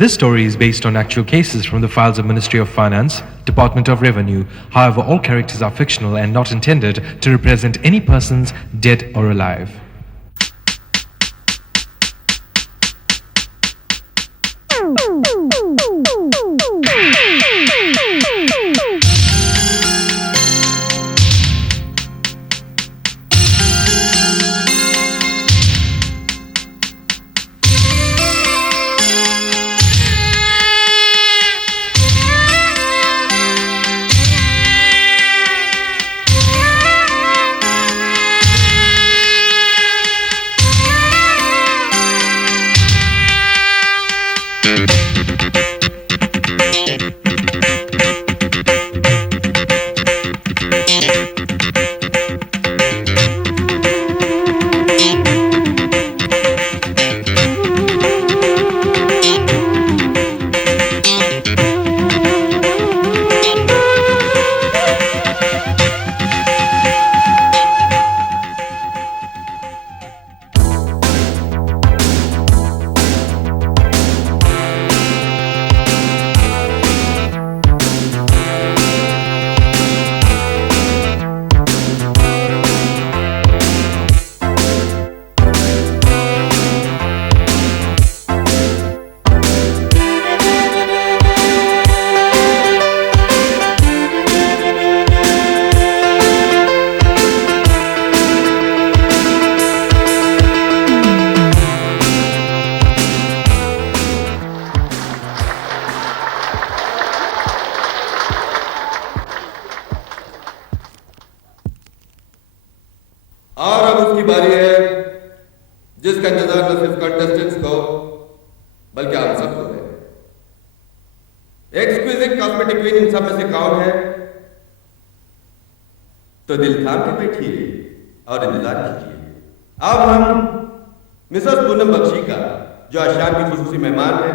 This story is based on actual cases from the files of Ministry of Finance, Department of Revenue. However, all characters are fictional and not intended to represent any persons dead or alive. और अब उसकी बारी है जिसका इंतजार न सिर्फ contestants को बल्कि आप सबको है। एक्सक्लूसिव कॉस्मेटिक क्वीन इन सब में से कौन है? तो दिल थाम के बैठिए और इंतजार कीजिए। अब हम मिसेस पूनम बख्शी का, जो आज शाम की खुसूसी मेहमान है,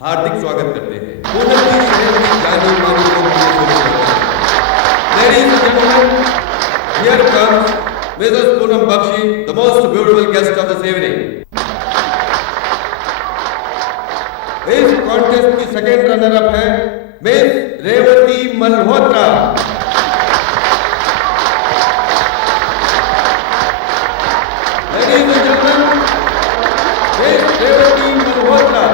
हार्दिक स्वागत करते हैं। पूनम जी शहर की जानी मानी लोगों के लिए शुरू करते हैं। Ladies and gentlemen, here comes Mrs. Poonam Bakshi, the most beautiful guest of this evening. इस कॉन्टेस्ट की सेकेंड रनर अप है miss Revathi Malhotra. Ladies and gentlemen, miss Revathi Malhotra.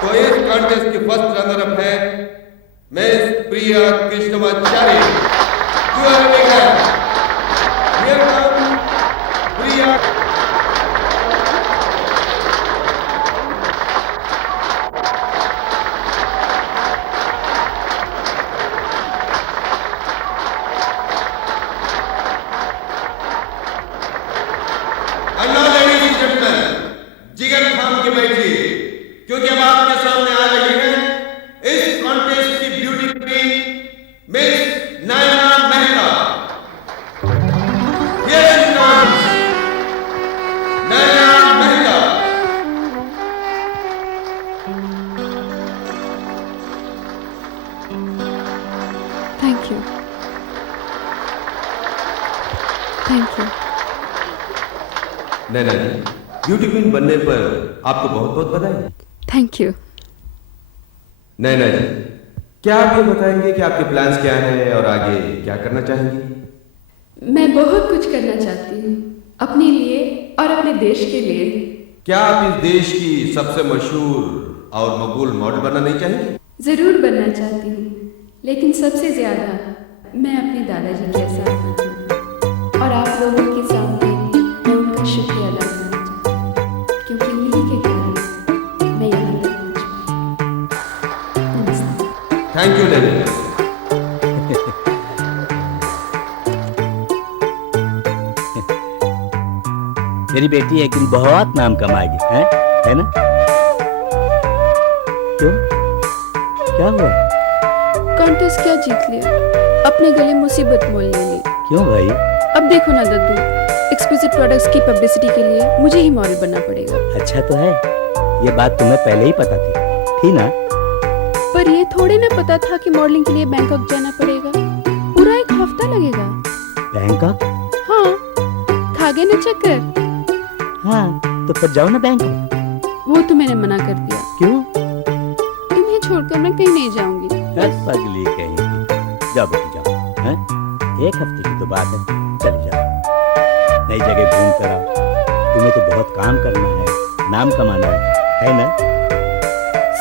तो इस कॉन्टेस्ट की फर्स्ट रनर अप है miss Priya Krishnamachari. Here comes Priya। Allah ladies and gentleman, जिगर थाम के बैठिए क्योंकि अब आपके सामने आ रही है इस कॉन्टेस्ट की beauty queen miss Nayana Mehta. Here she comes, Nayana Mehta. Thank you. Thank you. Naina ji, beauty queen बनने पर आपको बहुत बहुत बधाई। Thank you. नैना जी, क्या आप ये बताएंगे कि आपके प्लान्स क्या हैं और आगे क्या करना चाहेंगी? मैं बहुत कुछ करना चाहती हूँ अपने लिए और अपने देश के लिए। क्या आप इस देश की सबसे मशहूर और मकबूल मॉडल बनना नहीं चाहेंगी? जरूर बनना चाहती हूँ, लेकिन सबसे ज्यादा मैं अपने दादाजी के साथ बनना चाहती हूँ। और आप लोगों के सामने मैं उनका शुक्रिया अदा करना चाहती हूँ, क्योंकि उन्हीं के कारण मैं यहाँ तक पहुँच पाई। नमस्ते। थैंक यू नैना। मेरी बेटी एक दिन बहुत नाम कमाएगी, है ना? क्यों? क्या हुआ? कॉन्टेस्ट क्या जीत लिया, अपने गले मुसीबत मोल ले ली। क्यों भाई? अब देखो ना दद्दू, एक्सक्लूसिव प्रोडक्ट्स की पब्लिसिटी के लिए मुझे ही मॉडल बनना पड़ेगा। अच्छा तो है, ये बात तुम्हें पहले ही पता थी ना? पर ये थोड़े ना पता था कि मॉडलिंग के लिए बैंकॉक जाना पड़ेगा। पूरा एक हफ्ता लगेगा। बैंकॉक? हाँ, खा गए ना चक्कर? हाँ, तो फिर जाओ ना बैंक में। वो तो मैंने मना कर दिया। क्यों? तुम्हें छोड़कर मैं कहीं नहीं जाऊंगी। बस पगली कहेगी। जाओ बेटी जाओ। हैं? एक हफ्ते की तो बात है, चली जाओ। नई जगह घूम कर आओ। तुम्हें तो बहुत काम करना है, नाम कमाना है ना?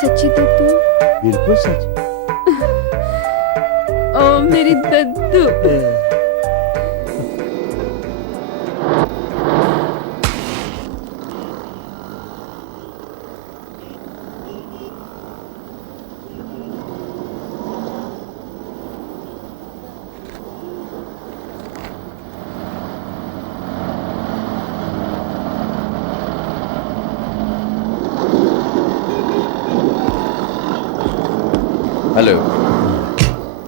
सच्ची दद्दू? बिल्कुल सच। ओ मेरी दद्दू। हेलो।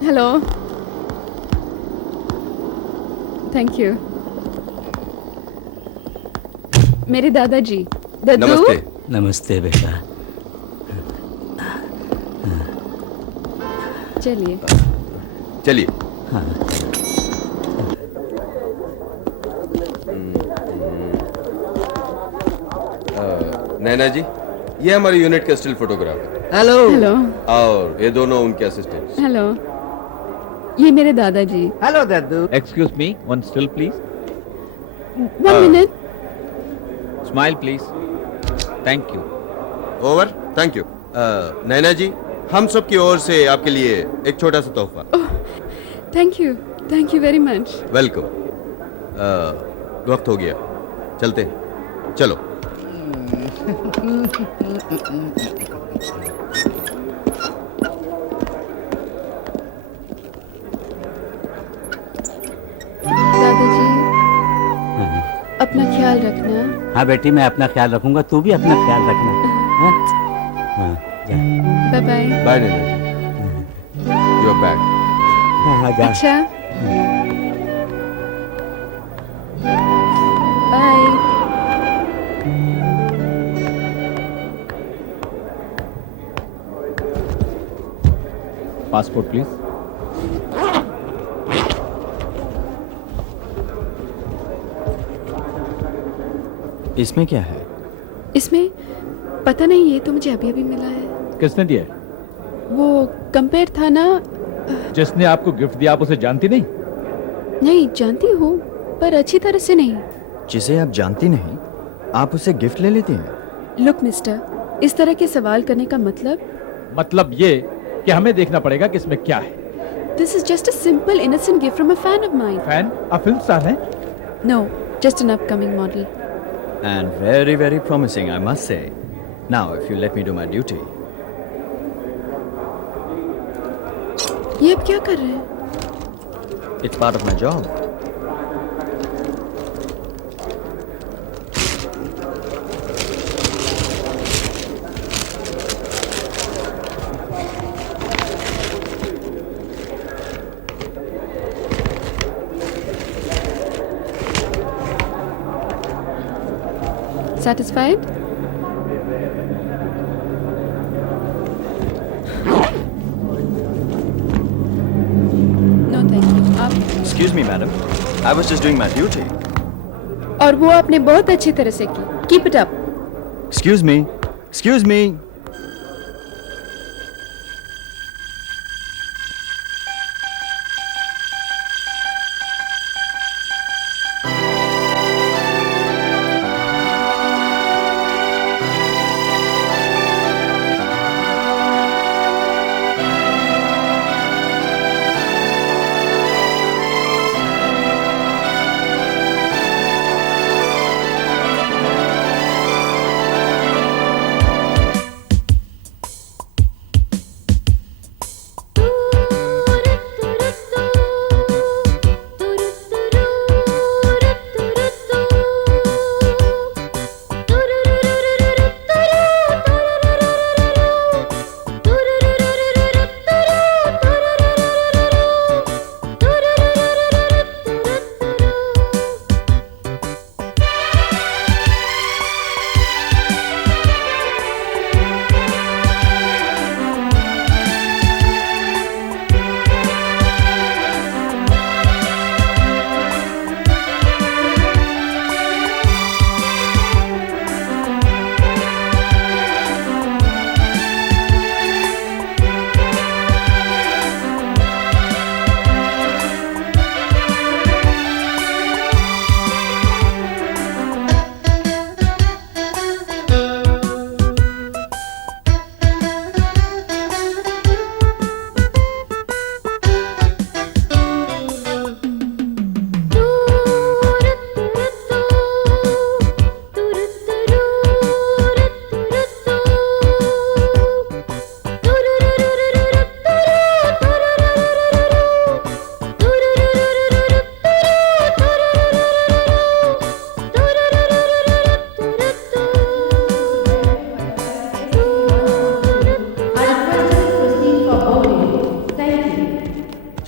हेलो। Thank you. मेरे दादाजी। दद्दू। नमस्ते। नमस्ते बेटा। चलिए। चलिए। हाँ। नैना जी, ये हमारे यूनिट का स्टिल फोटोग्राफर। हेलो। हेलो। और ये दोनों उनके असिस्टेंट्स। हेलो। ये मेरे दादाजी। हेलो दद्दू। Excuse me, one still please. 1 मिनट। Smile please. Thank you. Over. Thank you. Naina ji, हम सब की ओर से आपके लिए एक छोटा सा तोहफा। Thank you very much. Welcome. वक्त हो गया, चलते हैं। चलो। दादाजी, अपना ख्याल रखना। हाँ बेटी, मैं अपना ख्याल रखूंगा, तू भी अपना ख्याल रखना। हाँ? हाँ, जा। Bye bye. Bye Naina ji. You are back. हाँ, हाँ, जा। अच्छा। बाय। Passport please. इसमें क्या है? इसमें पता नहीं, ये तो मुझे अभी अभी मिला है। किसने दिया? वो कंपेयर था ना। जिसने आपको गिफ्ट दिया आप उसे जानती नहीं? नहीं, जानती हूँ पर अच्छी तरह से नहीं। जिसे आप जानती नहीं, आप उसे गिफ्ट ले लेती हैं? लुक मिस्टर, इस तरह के सवाल करने का मतलब ये कि हमें देखना पड़ेगा कि इसमें क्या है। This is just a simple innocent gift from a fan of mine. Fan? आप फिल्म स्टार हैं? No, just an upcoming model. And very, very promising, I must say. Now, if you let me do my duty. ये अब क्या कर रहे हैं? It's part of my job. Satisfied? No, thank you. आप? Excuse me, madam. I was just doing my duty. और वो आपने बहुत अच्छी तरह से की। Keep it up. Excuse me. Excuse me.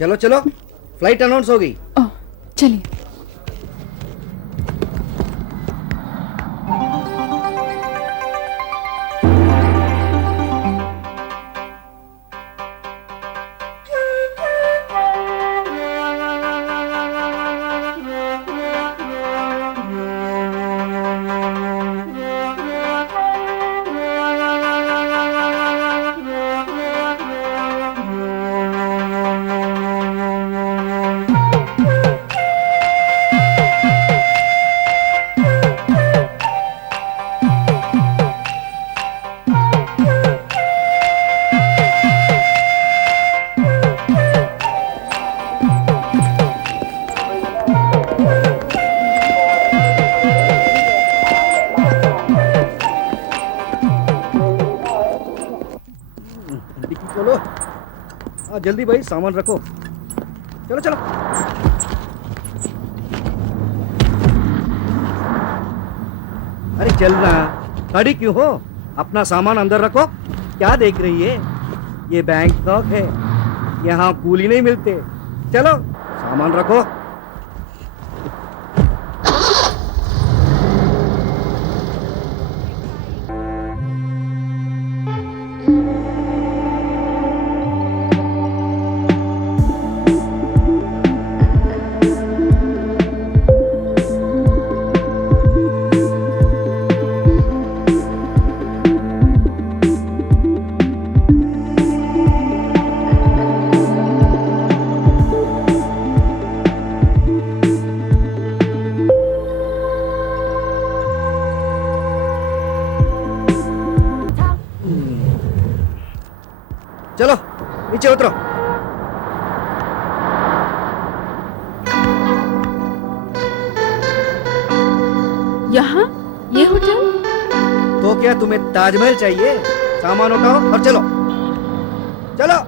चलो चलो, फ्लाइट अनाउंस हो गई। ओह चलिए। चलो जल्दी भाई, सामान रखो। चलो चलो। अरे चलना, खड़ी क्यों हो? अपना सामान अंदर रखो। क्या देख रही है? ये बैंकॉक है, यहाँ कूली नहीं मिलते। चलो सामान रखो। चलो नीचे उतरो। यहाँ ये होटल? तो क्या तुम्हें ताजमहल चाहिए? सामान उठाओ और चलो चलो।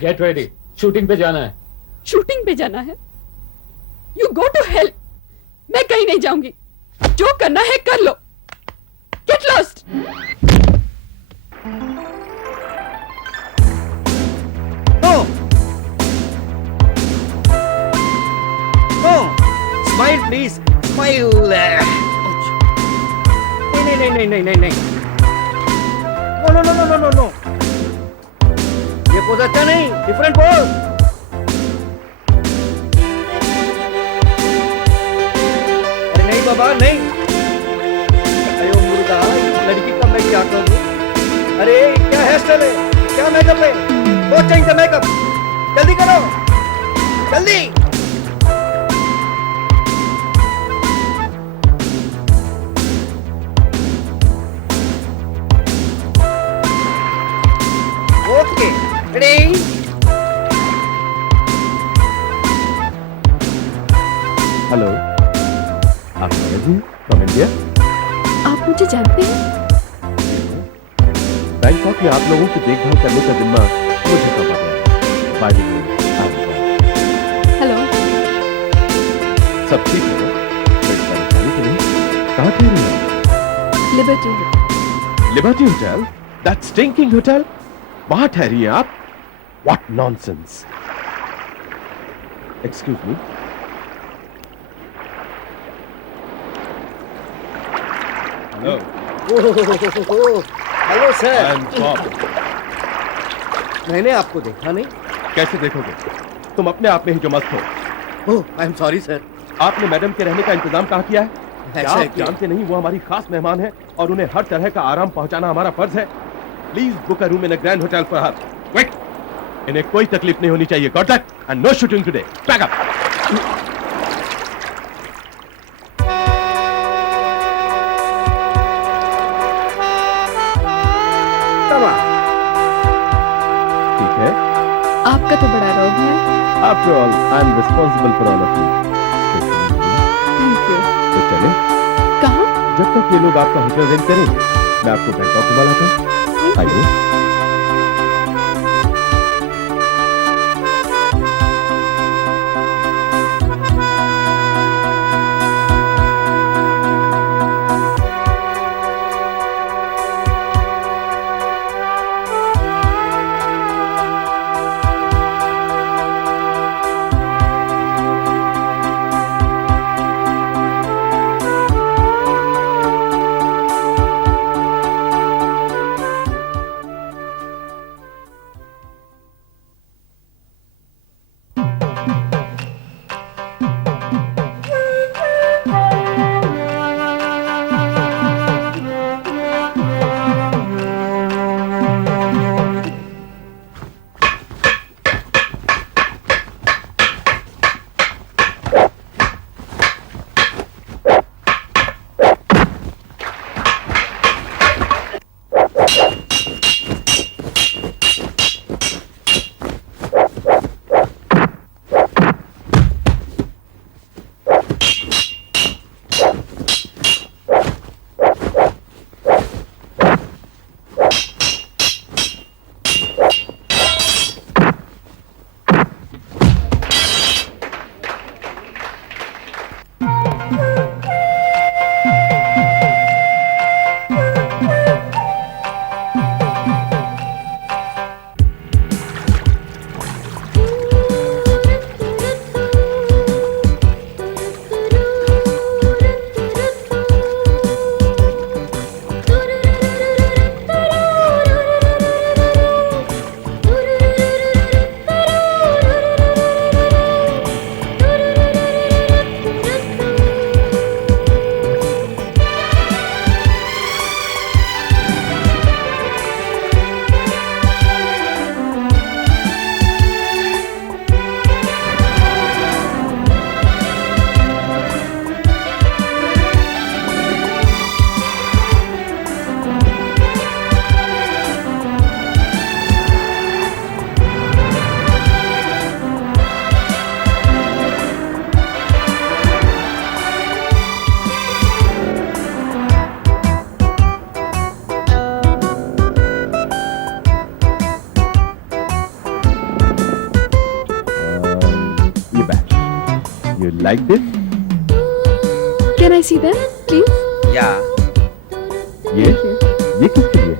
गेट रेडी, शूटिंग पे जाना है। शूटिंग पे जाना है? You go to hell. मैं कहीं नहीं जाऊंगी। जो करना है कर लो। Get lost. No no, smile please, smile. नहीं नहीं नहीं नहीं नहीं नहीं, no no no no no no no, ये पोज अच्छा नहीं, डिफरेंट पोज। अरे नहीं बाबा नहीं। अयो मुर्गा, इस लड़की का मैं क्या करूं? अरे क्या हेयर स्टाइल है, क्या मेकअप है? वो चेंज द मेकअप, जल्दी करो जल्दी। Okay ready. हेलो, आप जी फ्रॉम इंडिया? आप मुझे जानते हैं? बैंकॉक में आप लोगों की देखभाल करने का जिम्मा मुझे सौंपा गया है। बाय द वे, हेलो, सब ठीक है? कोई परेशानी तो नहीं? कहाँ ठहरी हैं? Liberty. Liberty hotel? That stinking hotel? वहां ठहरी हैं आप? What nonsense! Excuse me. Hello. Hello sir. I'm Bob. मैंने आपको देखा नहीं। कैसे देखोगे? तुम अपने आप में ही जो मस्त हो। ओह, आई एम सॉरी सर। आपने मैडम के रहने का इंतजाम कहाँ किया है? क्या ऐसा है आप कि- जानते नहीं वो हमारी खास मेहमान है और उन्हें हर तरह का आराम पहुंचाना हमारा फर्ज है। Please book a room in a grand hotel for her. Quick! इन्हें कोई तकलीफ नहीं होनी चाहिए। Got that? And no shooting today. Pack up. Come on. ठीक है। आपका तो बड़ा रोब है। After all, I'm responsible for all of you. Thank you. तो चले? कहाँ? जब तक ये लोग आपका होटल रेंट करें, मैं आपको बैंकॉक घुमा लाता हूँ। आइए। You like this? Can I see them, please? ये ये किसके लिए?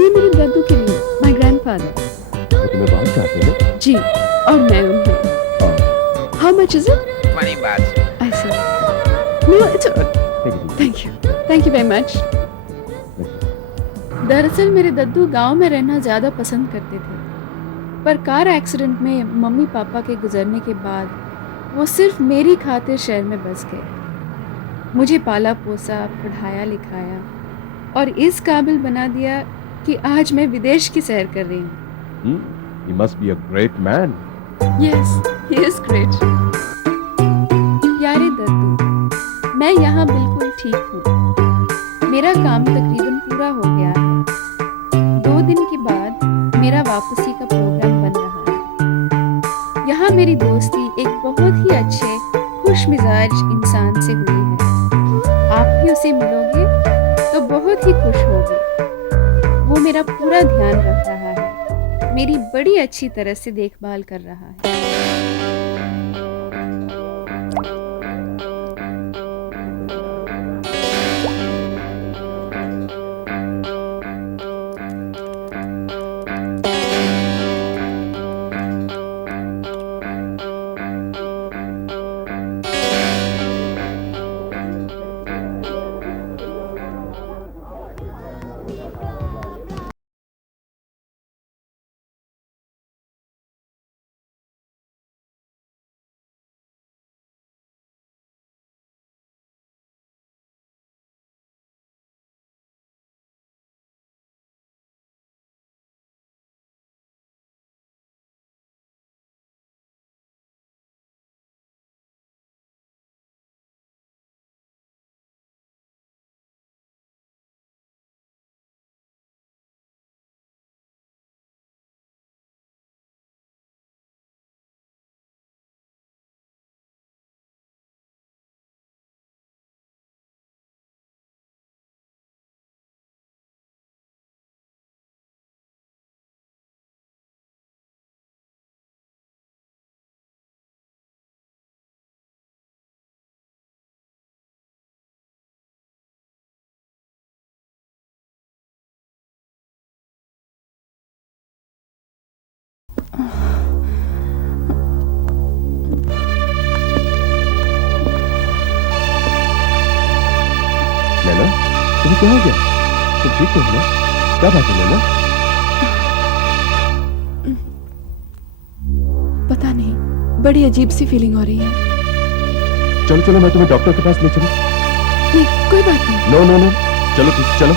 ये मेरे दादू के लिए, my grandfather. वो तुम्हें बहुत चाहते हैं। जी, और मैं उन्हें. How much is it? 20 bucks. I see. No, it's thank you. Thank you very much. दरअसल मेरे दद्दू गांव में रहना ज़्यादा पसंद करते थे, पर कार एक्सीडेंट में मम्मी पापा के गुजरने के बाद वो सिर्फ मेरी खातिर शहर में बस गए. मुझे पाला पोसा, पढ़ाया लिखाया और इस काबिल बना दिया कि आज मैं विदेश की सैर कर रही हूँ. He must be a great man. Yes, he is great. प्यारे दद्दू, मैं यहाँ बिल्कुल ठीक हूँ. मेरा काम तकरीबन पूरा हो गया है. 2 दिन के बाद मेरा वापसी का प्रोग्राम बन रहा है. यहाँ मेरी दोस्ती एक बहुत ही अच्छे खुश मिजाज इंसान से हुई है. आप भी उसे मिलोगे तो बहुत ही खुश होगे. वो मेरा पूरा ध्यान रख रहा है, मेरी बड़ी अच्छी तरह से देखभाल कर रहा है. क्या हो गया? तुम ठीक तो हो ना? क्या बात है लेना? पता नहीं, बड़ी अजीब सी फीलिंग हो रही है। चलो चलो, मैं तुम्हें डॉक्टर के पास ले चलूं? नहीं, कोई बात नहीं। नो नो नो, चलो प्लीज चलो।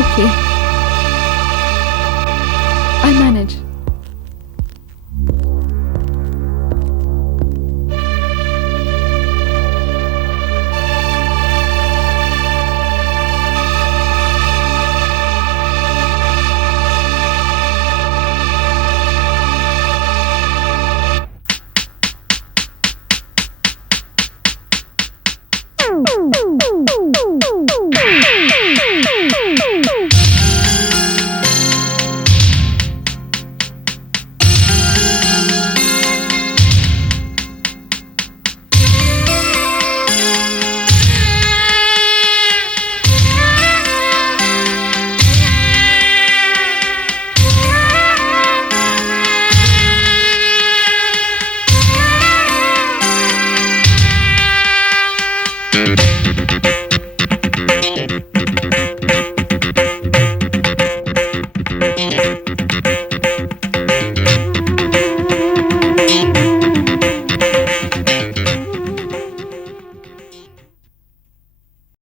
Okay, I manage.